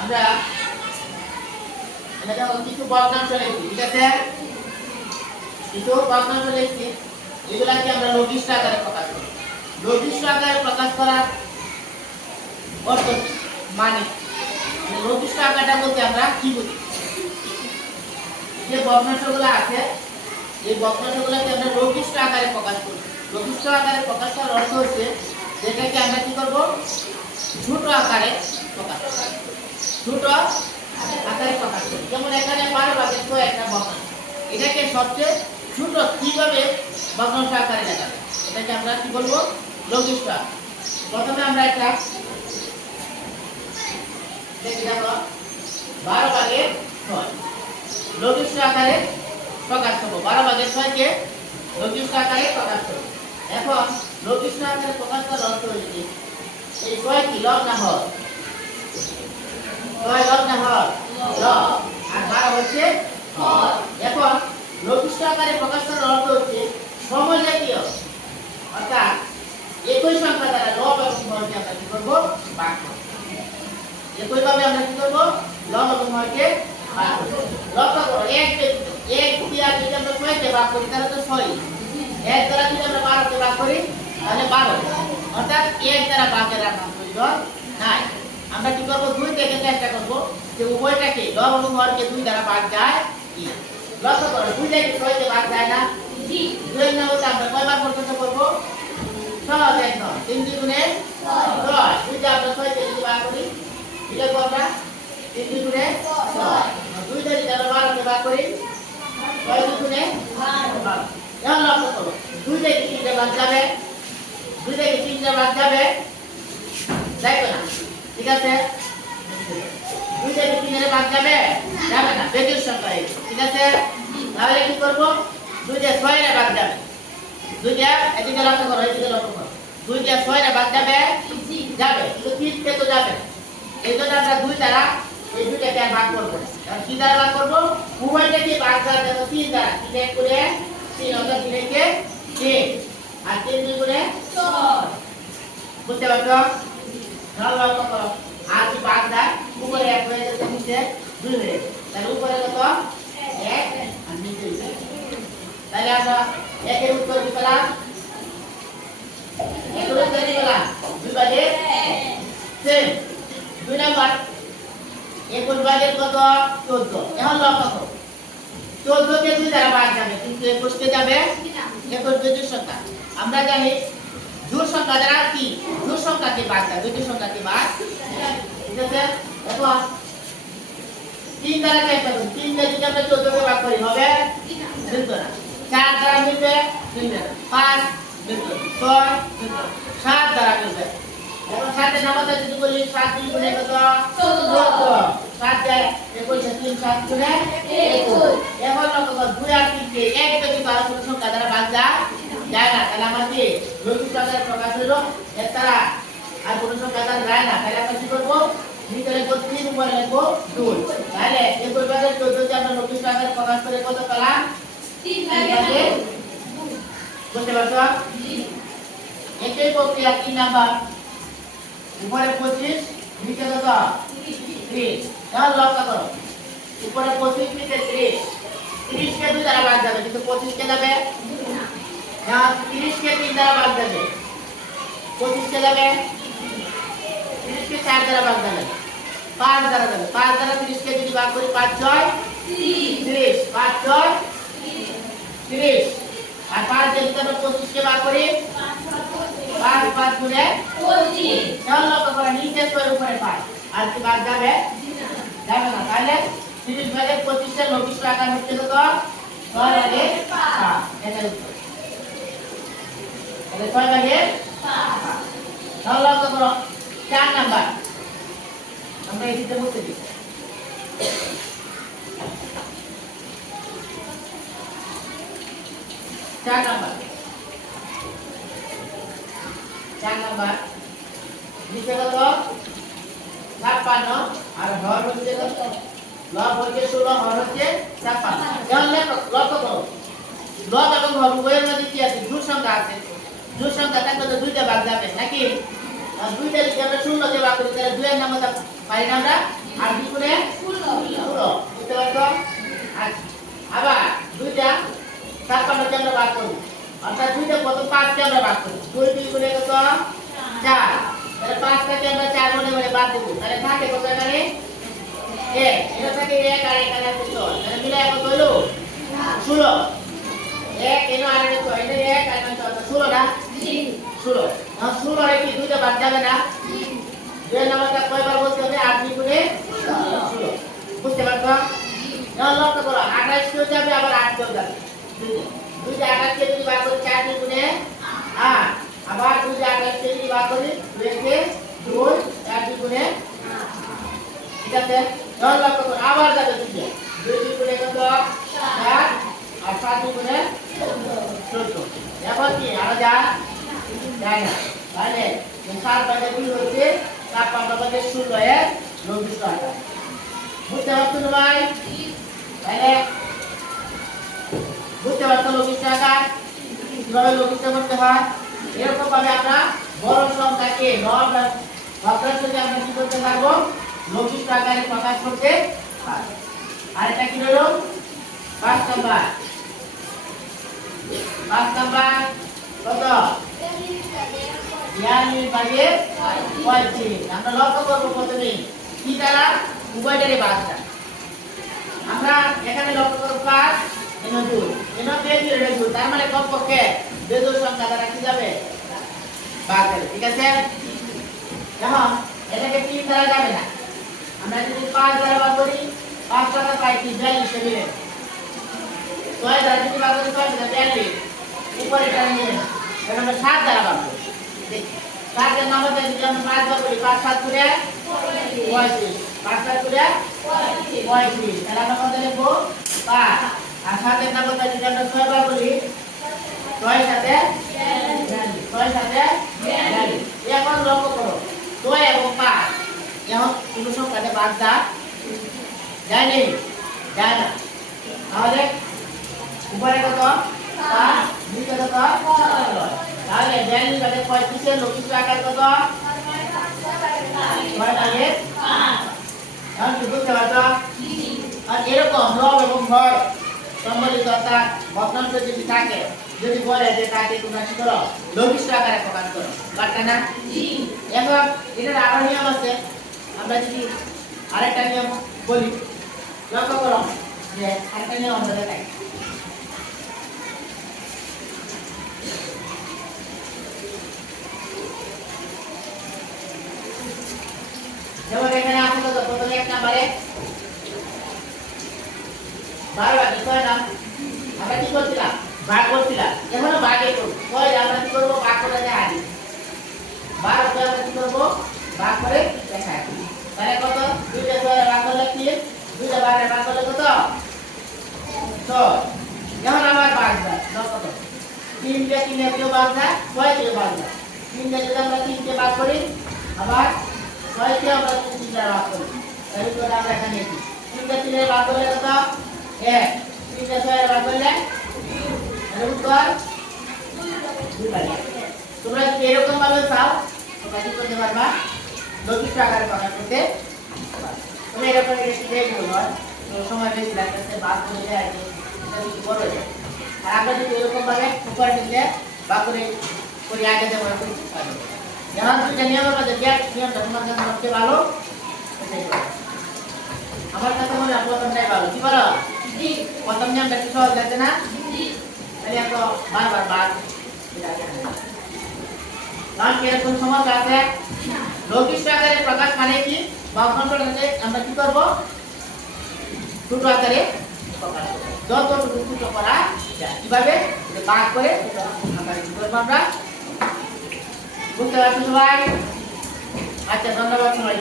আমরা এটা কিছু ভগ্নাংশ লিখি, ঠিক আছে? কিছু ভগ্নাংশ লিখি, এগুলাকে আমরা লঘিষ্ঠ আকারে প্রকাশ করি। লঘিষ্ঠ আকারে প্রকাশ করার অর্থ মানে লঘিষ্ঠ আকারটা বলতে আমরা কি বুঝি? যে ভগ্নাংশগুলো আছে এই ভগ্নাংশগুলোকে আমরা লঘিষ্ঠ আকারে প্রকাশ করি। লঘিষ্ঠ আকারে প্রকাশ করার অর্থ হচ্ছে যেটাকে আমরা কি করব? ছোট আকারে প্রকাশ করব। ছোট আকারে প্রকাশ করি। যেমন এখানে 12 ভাগের 6 একটা ভগ্নাংশ, এটাকে সবচেয়ে ছোট কিভাবে ভগ্নাংশ আকারে লেখা যায় এটাকে আমরা কি বলবো? লঘিষ্ঠ। প্রথমে আমরা একটা দেখি, দেখো 12 ভাগের 6 লঘিষ্ঠ আকারে প্রকাশ করবো। 12 ভাগের 6 কে লঘিষ্ঠ আকারে প্রকাশ করবো। এখন লঘিষ্ঠ আকারে প্রকাশ করার অর্থ হচ্ছে এই 6 কি লব না হর? 6 লব না হর? লব। আর 12 হচ্ছে হর। এখন লঘিষ্ঠ আকারে প্রকাশ করার অর্থ হচ্ছে সমজাতীয়, অর্থাৎ একই সংখ্যা দ্বারা লব এবং হরকে আমরা কি করবো? ভাগ করব। একইভাবে আমরা কি করবো? লব এবং হরকে ভাগ করব। লক্ষ্য করো, এক দিয়া যদি আমরা 6 কে ভাগ করি তাহলে তো 6, এক দ্বারা যদি আমরা 12 কে ভাগ করি তাহলে 12, অর্থাৎ এক দ্বারা ভাগের আর প্রয়োজন নাই। আমরা কি করব? 2 থেকে চেষ্টা করব যে উভয়টাকে লব এবং হরকে 2 দ্বারা ভাগ যায় কি। লক্ষ্য করো, 2 থেকে 6 কে ভাগ যায় না? জি। 2 না হলে আমরা কয়বার পর্যন্ত করব? 6 একদম 3 দ্বিগুণে 6, 2 তে আমরা 6 কে যদি ভাগ করি এটা কত? 3 দ্বিগুণে 6, 2 তে যদি আমরা 12 কে ভাগ করি 6 দ্বিগুণে 12। এখন লক্ষ্য করো, 2 থেকে 3 তে ভাগ যাবে, 2 থেকে 3 তে ভাগ যাবে, যাবে না, ঠিক আছে? 2 থেকে 3 এর ভাগ যাবে, যাবে না, বেজোড় সংখ্যা এই, ঠিক আছে? তাহলে কি করব? 2 থেকে 6 এর ভাগ যাবে, 2 তে এদিকে লক্ষ্য করো, এদিকে লক্ষ্য করো, 2 থেকে 6 এর ভাগ যাবে, যাবে, কিন্তু 3 তে তো যাবে। এইজন্য আমরা 2 দ্বারা এই 2টাকে ভাগ করব। আর কি দ্বারা ভাগ করব? উভয়টাকে ভাগ দ্বারা দেব 3 দ্বারা, 3 করে 3 অর্থাৎ 3 কে 3 আর 3 দুগুণে 6, বুঝতে পারছো? তাহলে লক্ষ্য করো, আর কি ভাগ দেয় উপরে 1 হয়ে যাচ্ছে, নিচে 2 হয়ে যাচ্ছে, তাহলে উপরে কত? 1 আর নিচে 2। তাহলে আমরা 1 এর উত্তর কি পেলাম? 1 এর উত্তর কি পেলাম? 2 ভাগের 3। 2 নাম্বার 21 ভাগের কত? 14। এখন লক্ষ্য করো, 14 কে 2 দ্বারা ভাগ যাবে, কিন্তু 21 কে যাবে না। 21 বেজোড় সংখ্যা। আমরা জানি জোড় সংখ্যা দ্বারা কি জোড় সংখ্যাকে ভাগ যায়, বেজোড় সংখ্যাকে ভাগ, ঠিক আছে? এখন 3 দ্বারা চেষ্টা করি, 3 দিয়ে যদি আমরা 14 কে ভাগ করি হবে মিলবে না। 4 দ্বারা মিলবে, মিলবে না। 5 মিলবে, 6 মিলবে, 7 দ্বারা মিলবে। এখন 7 এর নামতা যদি বলি 7 গুণে কত? 14। 7 যায় 21 3 7 গুণে 21। এখন লক্ষ্য করো, 2 আর 3 কে এক থেকে 12 কোনো সংখ্যা দ্বারা ভাগ যায় না। তাহলে আমাদের লঘিষ্ঠ আকারে প্রকাশ হলো এর দ্বারা আর কোনো সংখ্যা দ্বারা যায় না। তাহলে আমরা কি করব? নিচে লিখব 3, উপরে লিখব 2। তাহলে 21 ভাগের 14 কে আমরা লঘিষ্ঠ আকারে প্রকাশ করে কত পেলাম? 3 ভাগের 2। বুঝতে পারছো? জি। একই প্রক্রিয়া 3 নাম্বার, উপরে 25 নিচে কত? 30। এখন লক্ষ্য করো, উপরে 25 নিচে 30, 30 কে 2 দ্বারা ভাগ যাবে, কিন্তু 25 কে যাবে না। এখন 30 কে 3 দ্বারা ভাগ যাবে, 25 কে যাবে, 30 কে 4 দ্বারা ভাগ যাবে, 5 দ্বারা যাবে, 5 দ্বারা 30 কে যদি ভাগ করি 5 6 30, 5 6 30, আর 5 দিয়ে যদি আমরা 25 কে ভাগ করি 5 5 গুণে 25। এখন লক্ষ্য করো, নিচে 6 উপরে 5, আর কি ভাগ যাবে? যাবে না। তাহলে 30 ভাগের 25 এর লঘিষ্ঠ আকার হচ্ছে কত? 6 ভাগের 5। এটা উত্তর। তাহলে 6 ভাগের 5। এখন লক্ষ্য করো, 4 নাম্বার আমরা এদিকে বলতে দিই। 4 নাম্বার নিচে কত? 56 আর হর হচ্ছে কত? লব হচ্ছে 16, হর হচ্ছে 56। এখন লক্ষ্য করো, লব এবং হর উভয়ের মধ্যে কি আছে? জোড় সংখ্যা আছে। জোড় সংখ্যা থাকলে তো 2 তে ভাগ যাবে নাকি? আর 2 তে যদি আমরা 16 কে ভাগ করি তাহলে 2 এর নামতা পারি না আমরা? আর দ্বিগুণে 16 বুঝতে পারছো? আচ্ছা আবার দুইটা 56 কে আমরা ভাগ করব অর্থাৎ দুইটা কত 5 কে আমরা ভাগ করব 2 দ্বিগুণে কত 4 তাহলে 5 টাকে আমরা 4 মনে মনে বাদ দেব তাহলে থাকে কত এখানে 1 এটা থাকে 1 আর এখানে আছে 6 তাহলে মিলে কত হলো 16 1 এনো আর এনো এটা 1 আর এনো 16 না 16 না 16 এর কি দুইটা বাদ যাবে না দুই নাম্বারটা কয়বার বলতে হবে 8 দ্বিগুণে 16 বুঝতে পারছো এখন লক্ষ্য করো 28 কেও যাবে আবার 8 কেও যাবে দুইটা 28 কে যদি ভাগ করি 4 দ্বিগুণে 8 আবার দুইটা 28 কে যদি ভাগ করি 2 কে 2 4 দ্বিগুণে ঠিক আছে এখন লক্ষ্য করো আবার যাবে দুইটা 2 দ্বিগুণে কত 4 আর 7 দ্বিগুণে 14 এখন কি আরো যায় না তাহলে 7 বাই 2 হচ্ছে 7 5 বাই 16 এর লব্ধি সংখ্যা বুঝতে পারছো তো ভাই তাহলে বুঝতে পারছো লব্ধি সংখ্যা কিভাবে লব্ধিটা করতে হয় এরকম ভাবে আমরা বড় সংখ্যাকে ভগ্নাংশকে আমরা কি করতে পারবো লব্ধি আকারে প্রকাশ করতে পারবো আর এটা কি হলো 5 নাম্বার কত 42 ভাগে 35 আমরা লক্ষ্য করব প্রথমে কি দ্বারা উভয়টারই ভাগটা আমরা এখানে লক্ষ্য করব 5 এনো 2 এনো 2 তার মানে কমপক্ষে বেজোড় সংখ্যা দ্বারা কি যাবে ভাগ হবে ঠিক আছে এখন এটাকে 3 দ্বারা যাবে না আমরা যদি 5 দ্বারা ভাগ করি 5 দ্বারা পাই কি 42 মিলে 6 দ্বারা যদি ভাগ করি 6 দ্বারা 42 উপরে এটা নিয়ে এটা আমরা 7 দ্বারা ভাগ করি 7 এর নাম্বার যদি আমরা 5 ভাগ করি 5 7 করে 35 5 7 করে 35 তাহলে আমরা কত লিখবো 5 আর 7 এর নাম্বার যদি আমরা 6 ভাগ করি 6 সাথে 6 সাথে এখন লক্ষ্য করো 2 এবং 5 এখন কোন সংখ্যাতে ভাগ যায় নেই যায় না তাহলে উপরে কত 5 নিচে কত 6 তাহলে 42 ভাগে 35 এর লব্ধি আকার কত 6 ভাগে 5 এখন কি বুঝতে পারছো আর এরকম লব এবং হর সম্বলিত অর্থাৎ ভগ্নাংশ যদি থাকে যদি বলে যে তাকে তোমরা কি করো লব্ধি আকারে প্রকাশ করো পারতে না এখন এটার আরো নিয়ম আছে আমরা যদি আরেকটা নিয়ম বলি লক্ষ্য করো যে আরেকটা নিয়ম আমরা দেখাই যেমন এখানে আছে কত প্রথমে এক নম্বরে 12 ভাগে 6 নাম আমরা কি করছিলাম ভাগ করছিলাম এখনো ভাগে করব 6 আমরা কি করব ভাগ করে দেখাই আগে 12 কে আমরা কি করব ভাগ করে দেখাই তাহলে কত 2 টা 6 ভাগ করলে 3 2 টা 12 ভাগ করলে কত 6 এখন আবার ভাগ দাও কত 3 কে 3 এর কেউ ভাগ দাও 6 কে ভাগ দাও 3 কে যদি আমরা 3 কে ভাগ করি আবার 6 কে আমরা 3 দ্বারা ভাগ করি তাহলে তো আমরা এখানে 3 কে 3 এর ভাগ করলে কত 1 3 কে 6 এর ভাগ করলে উত্তর 2 পাই তোমরা যদি এরকম ভাবে চাও তোমরা কি করতে পারবা লব্ধি আকারে প্রকাশ করতে তুমি এরকম একটু দেখো হয় তো সময় বেশি লাগতেছে ভাগ করে দেয় এটা একটু বড় হয়ে যায় আর আমরা যদি এরকম ভাবে উপরে দিলে ভাগ করে করি আগে যাবো এখন দুইটা নিয়মের মধ্যে নিয়মটা তোমার কাছে সবচেয়ে ভালো আমার কাছে মনে হয় প্রথমটাই ভালো কি বলো প্রথম নিয়মটা কি সহজ লাগছে না তাহলে এত বারবার ভাগ কারণ কিরকম সমস্যা আছে লব্ধি আকারে প্রকাশ মানে কি ভগ্নাংশটাকে আমরা কি করবো ছোট আকারে প্রকাশ করবো যতটুকু ছোট করা যায় কিভাবে ভাগ করে আমরা বুঝতে পারছি সবাই আচ্ছা ধন্যবাদ সবাই